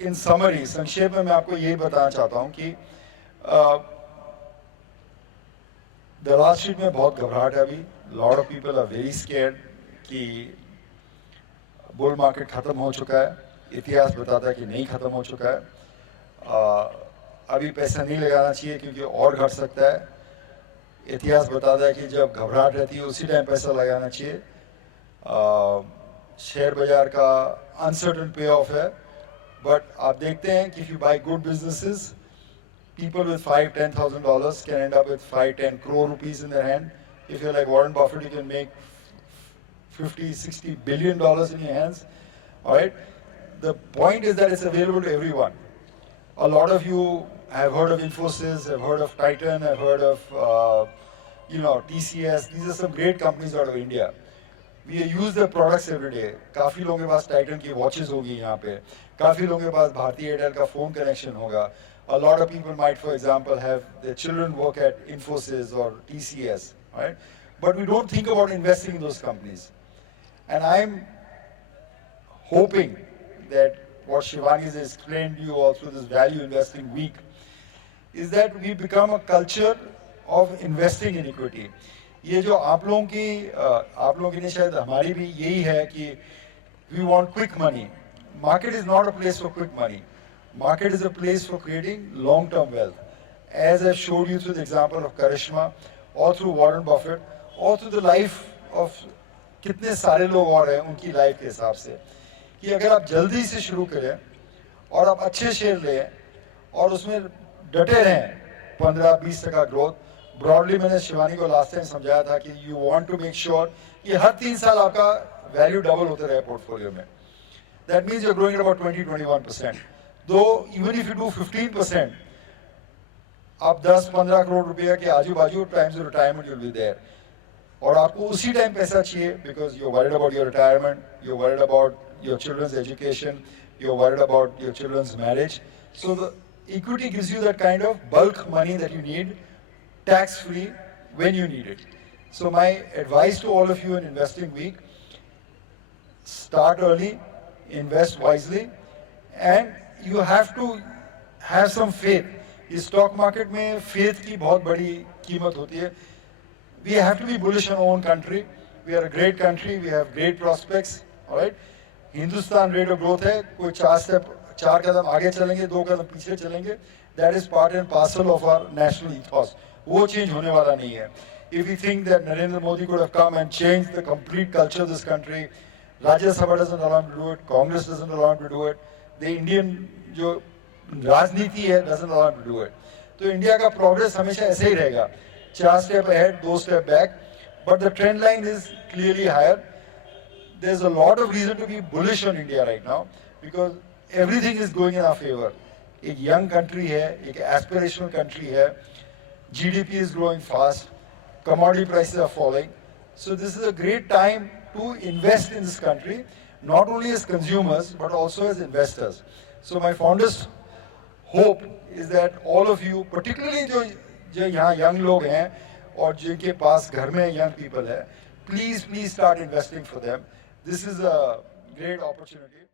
इन summary, संक्षेप में मैं आपको यही बताना चाहता हूं कि दलाल स्ट्रीट में बहुत घबराहट है अभी. Lot of people are very scared कि बुल मार्केट खत्म हो चुका है. इतिहास बताता है कि नहीं खत्म हो चुका है. अभी पैसा नहीं लगाना चाहिए क्योंकि और घट सकता है. इतिहास बताता है कि जब घबराहट रहती है उसी टाइम पैसा लगाना चाहिए. शेयर बाजार का अनसर्टन पे ऑफ है, बट आप देखते हैं कि if you buy good businesses, people with $5,000-10,000 can end up with 5-10 crore rupees in their hand. If you're like Warren Buffett, you can make 50-60 billion dollars in your hands. All right. The point is that it's available to everyone. A lot of you have heard of Infosys, have heard of Titan, have heard of TCS. These are some great companies out of India. We use their products every day. काफी लोगों के पास Titan की watches होगी यहाँ पे. काफी लोगों के पास भारती एयरटेल का phone connection होगा. A lot of people might, for example, have their children work at Infosys or TCS, right? But we don't think about investing in those companies. And I'm hoping that what Shivani has explained to you all through this value investing week is that we become a culture of investing in equity. ये जो आप लोगों की नहीं शायद हमारी भी यही है कि we want quick money. Market is not a place for quick money. Market is a place for creating long-term wealth. As I showed you through the example of Karishma, or through Warren Buffett, or through the life of कितने सारे लोग और हैं उनकी life के हिसाब से, कि अगर आप जल्दी से शुरू करें और आप अच्छे शेयर लें और उसमें डटे रहें 15-20% ग्रोथ. ब्रॉडली मैंने शिवानी को लास्ट टाइम समझाया था कि you want to make sure कि हर 3 साल आपका वैल्यू डबल होते रहे पोर्टफोलियो में. That means you are growing at about 20-21%. Though even if you do 15%, आप 10-15 करोड़ रुपया के आजू बाजू times of retirement you'll be there. और आपको उसी टाइम पैसा चाहिए because you're worried about your retirement, you're worried about your children's education, you're worried about your children's marriage. So the equity gives you that kind of bulk money that you need, tax-free when you need it. So my advice to all of you in Investing Week, start early, invest wisely, and you have to have some faith. इस stock market में faith की बहुत बड़ी कीमत होती है. We have to be bullish on our own country. We are a great country. We have great prospects. All right. Hindustan rate of growth है. कोई 4 कदम आगे चलेंगे, 2 कदम पीछे चलेंगे. That is part and parcel of our national ethos. वो change होने वाला नहीं है. If we think that Narendra Modi could have come and changed the complete culture of this country, Rajya Sabha doesn't allow him to do it. Congress doesn't allow him to do it. The Indian जो राजनीति है doesn't allow him to do it. तो India का progress हमेशा ऐसे ही रहेगा. 4 step ahead, 2 step back. But the trend line is clearly higher. There's a lot of reason to be bullish on India right now because everything is going in our favor. एक young country है, एक aspirational country है. GDP is growing fast. Commodity prices are falling. So this is a great time to invest in this country, not only as consumers but also as investors. So my fondest hope is that all of you, particularly जो यहाँ young लोग हैं और जिनके पास घर में young people है, please start investing for them. This is a great opportunity.